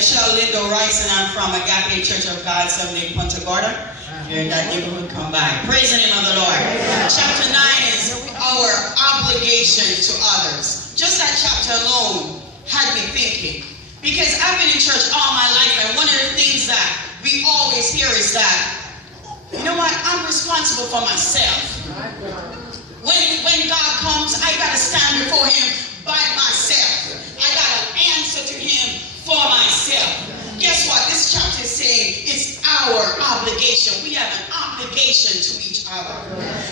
Michelle Lindo Rice, and I'm from Agape Church of God, 78 Punta Gorda. If you're in that neighborhood, come by. Praise the name of the Lord. Chapter 9 is our obligation to others. Just that chapter alone had me thinking. Because I've been in church all my life, and one of the things that we always hear is that, you know what, I'm responsible for myself. When God comes, I got to stand before him by myself. I got to answer to him for myself. Guess what? This chapter is saying it's our obligation. We have an obligation to each other.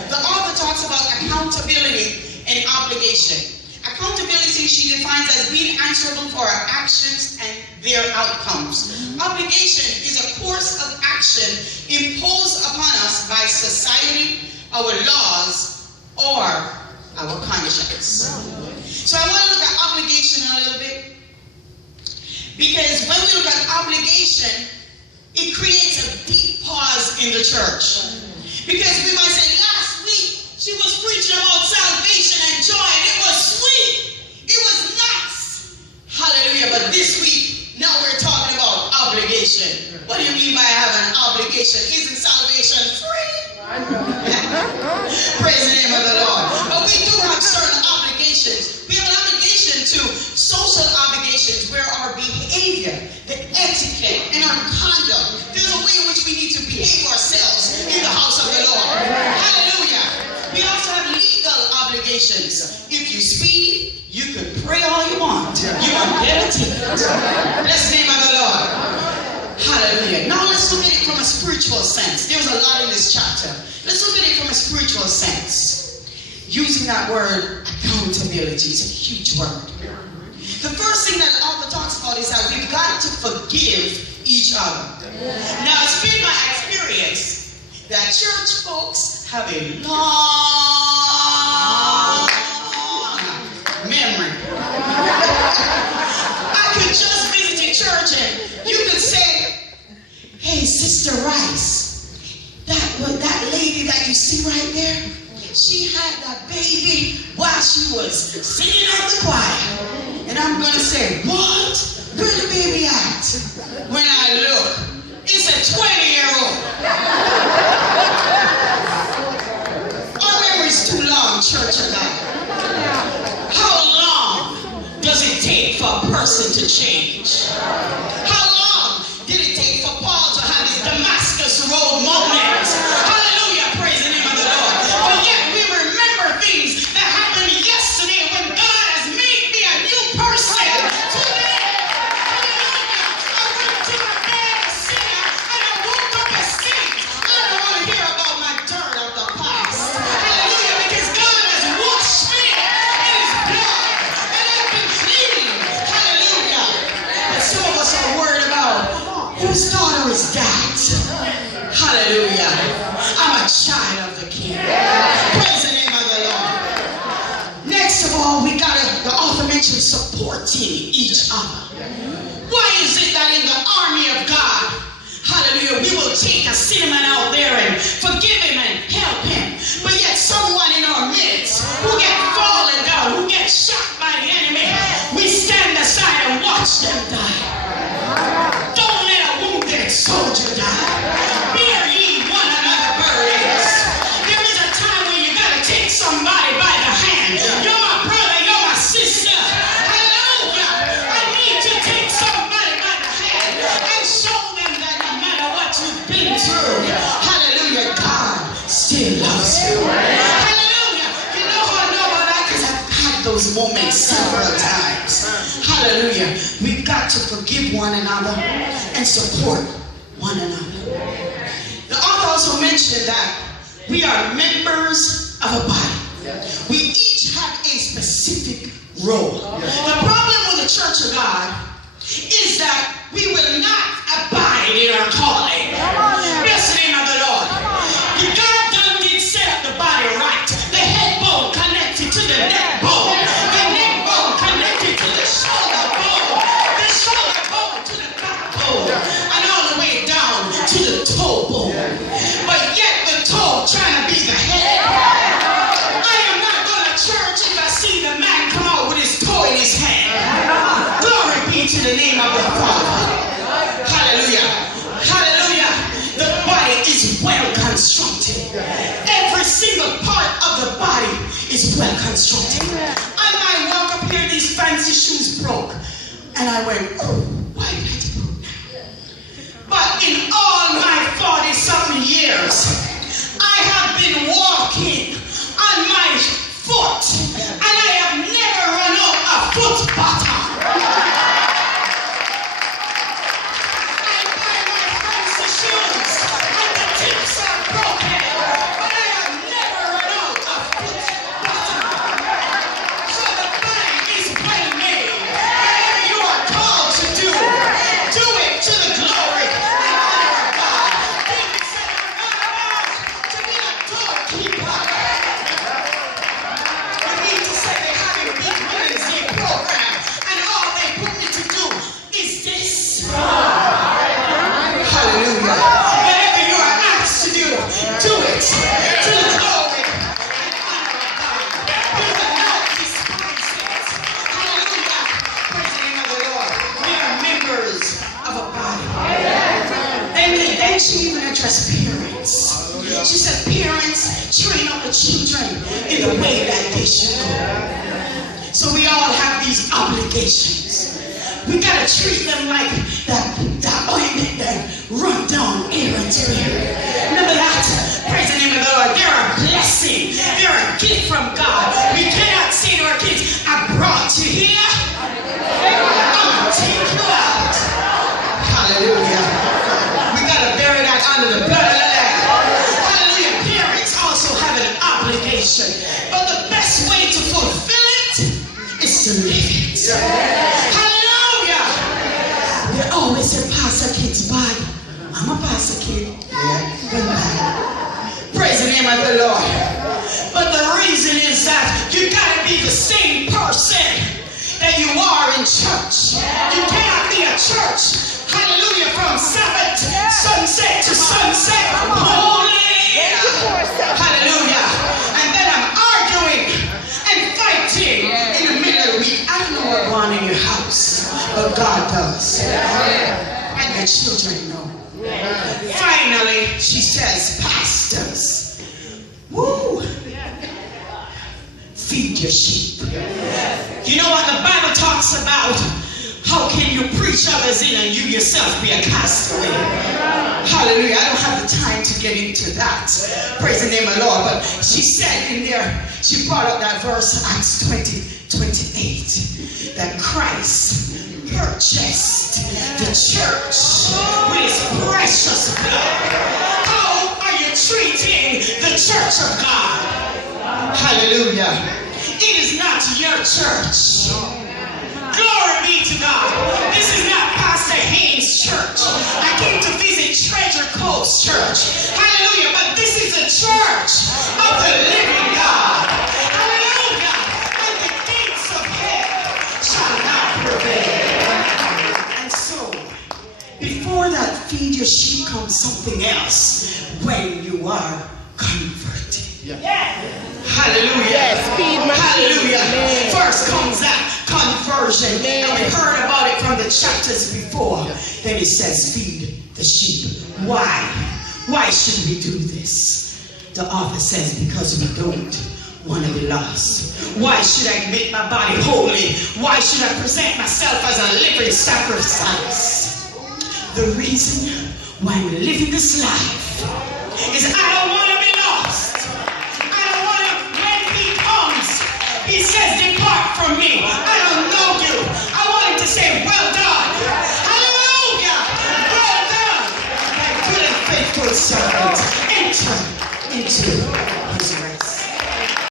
The author talks about accountability and obligation. Accountability she defines as being answerable for our actions and their outcomes. Obligation is a course of action imposed upon us by society, our laws, or our conscience. So I want to look at obligation a little bit. Because when we look at obligation, it creates a deep pause in the church. Because we might say, last week, she was preaching about salvation and joy, and it was sweet. It was nice. Hallelujah. But this week, now we're talking about obligation. What do you mean by having an obligation? Isn't salvation free? Praise the name of the Lord. But we do have certain obligations. We have an obligation to social obligations where our behavior, the etiquette, and our conduct, there's a way in which we need to behave ourselves in the house of the Lord. Hallelujah. We also have legal obligations. If you speed, you can pray all you want. You won't get a ticket. Bless the name of the Lord. Hallelujah. Now let's look at it from a spiritual sense. There's a lot in this chapter. Let's look at it from a spiritual sense. Using that word accountability is a huge word. The first thing that the author talks about is that we've got to forgive each other. Now it's been my experience that church folks have a long memory. I could just visit a church and you could say, hey, Sister Rice, that lady that you see right there, she had that baby while she was singing at the choir. And I'm going to say, what? Where the baby at? When I look, it's a 20-year-old. Our memory's too long, Church of God. How long does it take for a person to change? How long did it take for Paul to have his Damascus Road moment? Hallelujah, praise the name of the Lord. But yet we remember things that happened yesterday when God has made me a new person. Today, hallelujah, I went to my bed a sinner and I woke up a saint. I don't want to hear about my dirt of the past. Hallelujah, because God has washed me in his blood and I've been clean. Hallelujah. But some of us are worried about whose daughter is that? Hallelujah. I'm a child of the King. Praise the name of the Lord. Next of all, the author mentioned supporting each other. Why is it that in the army of God, hallelujah, we will take a sinner man out there and forgive him and help him, but yet someone in our midst who get fallen down, who get shot by the enemy, we stand aside and watch them die. Don't let a wounded soldier die. Bear ye one another burdens. There is a time when you got to take somebody by the hand. You're my brother, you're my sister. Hallelujah. I need to take somebody by the hand and show them that no matter what you've been through, hallelujah, God still loves you. Hallelujah. You know how I know about that? Because I've had those moments several times. Hallelujah. We've got to forgive one another and support one another. The author also mentioned that we are members of a body. We each have a specific role. The problem with the Church of God is that we will not abide in our calling. Bless the name of the Lord. God did set up the body right. The head bone connected to the neck bone. The neck bone connected to the shoulder bone. The shoulder bone to the backbone. And all the way down to the toe bone. But yet the toe trying to be the head. I am not going to church if I see the man come out with his toe in his hand. Glory be to the name of the Father. is well constructed. I might walk up here, these fancy shoes broke. And I went, oh, why did I do that? But in all my 40-something years, I have been walking on my foot, and I have never run out of foot bottom. I buy my fancy shoes, and the tips are broken, but I have never run out of foot bottom. So the body is well made. Whatever you are called to do it to the glory and honor of God. David said, I'm not about to be a doorkeeper. You need to say they have a big women's day program, and all they put me to do is this. Hallelujah. Whatever you are asked to do it to the glory and honor of God. We will not despise it. Hallelujah. Praise the name of the Lord. We are members of a body. And then she even addressed parents. She said, parents, train up the children in the way that they should go. So we all have these obligations. We gotta treat them like that ointment that run down Aaron's beard. Remember that? Praise the name of the Lord. They're a blessing. They're a gift from God. We cannot say to our kids, I brought you here. I'm gonna take you out. Hallelujah. We gotta bury that under the blood of the Lamb. Hallelujah. Parents also have an obligation. But the best way to fulfill it is to live it. Hallelujah. They always say, pastor kid's bad. I'm a pastor kid. Praise the name of the Lord. But the reason is that you gotta be the same person that you are in church. You cannot be a church, hallelujah, from sunset to sunset. Holy. Hallelujah. And then I'm arguing and fighting in the middle of the week. I don't know what's going on in your house, but God does. And your children know. Finally, she says, pastors, woo, feed your sheep. You know what the Bible talks about? How can you preach others in and you yourself be a castaway? Hallelujah. I don't have the time to get into that. Praise the name of the Lord. But she said in there, she brought up that verse, Acts 20:28, that Christ purchased the church with his precious blood. How are you treating the church of God? Hallelujah. It is not your church. Glory be to God. This is not Pastor Haynes' church. I came to visit Treasure Coast Church. Hallelujah. But this is a church of the living God. Hallelujah. And the gates of hell shall not prevail. And so, before that feed your sheep comes something else when you are converted. Hallelujah. Yes, feed my Hallelujah. sheep. First comes that conversion. And we heard about it from the chapters before. Then it says, feed the sheep. Why? Why should we do this? The author says, because we don't want to be lost. Why should I make my body holy? Why should I present myself as a living sacrifice? The reason why I'm living this life is I don't want to be lost. I don't want to, when he comes, he says, depart from me. I don't know you. I want him to say, well done. Hallelujah. Well done. My good and faithful servant. Enter into his rest.